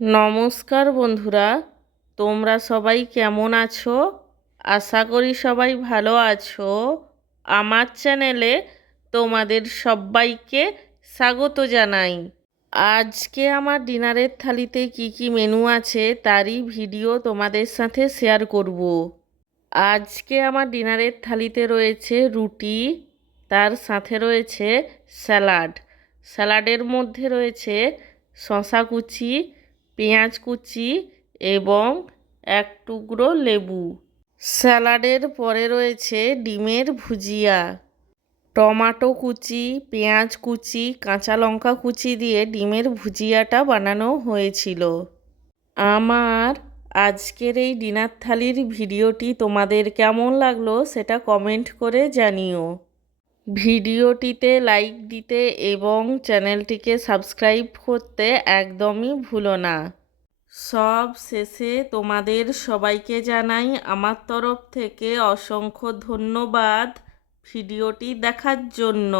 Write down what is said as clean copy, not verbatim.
নমস্কার বন্ধুরা, তোমরা সবাই কেমন আছো? আশা করি সবাই ভালো আছো। আমার চ্যানেলে তোমাদের সবাইকে স্বাগত জানাই। আজকে আমার ডিনারের থালিতে কি কি মেনু আছে তারই ভিডিও তোমাদের সাথে শেয়ার করব। আজকে আমার ডিনারের থালিতে রয়েছে রুটি, তার সাথে রয়েছে স্যালাড। স্যালাডের মধ্যে রয়েছে শসা কুচি, পেঁয়াজ কুচি এবং এক টুকরো লেবু। স্যালাডের পরে রয়েছে ডিমের ভুজিয়া। টমেটো কুচি, পেঁয়াজ কুচি, কাঁচা লঙ্কা কুচি দিয়ে ডিমের ভুজিয়াটা বানানো হয়েছিল। আমার আজকের এই ডিনার থালির ভিডিওটি তোমাদের কেমন লাগলো সেটা কমেন্ট করে জানিও। ভিডিওটিতে লাইক দিতে এবং চ্যানেলটিকে সাবস্ক্রাইব করতে একদমই ভুলো না। সব শেষে তোমাদের সবাইকে জানাই আমার তরফ থেকে অসংখ্য ধন্যবাদ ভিডিওটি দেখার জন্য।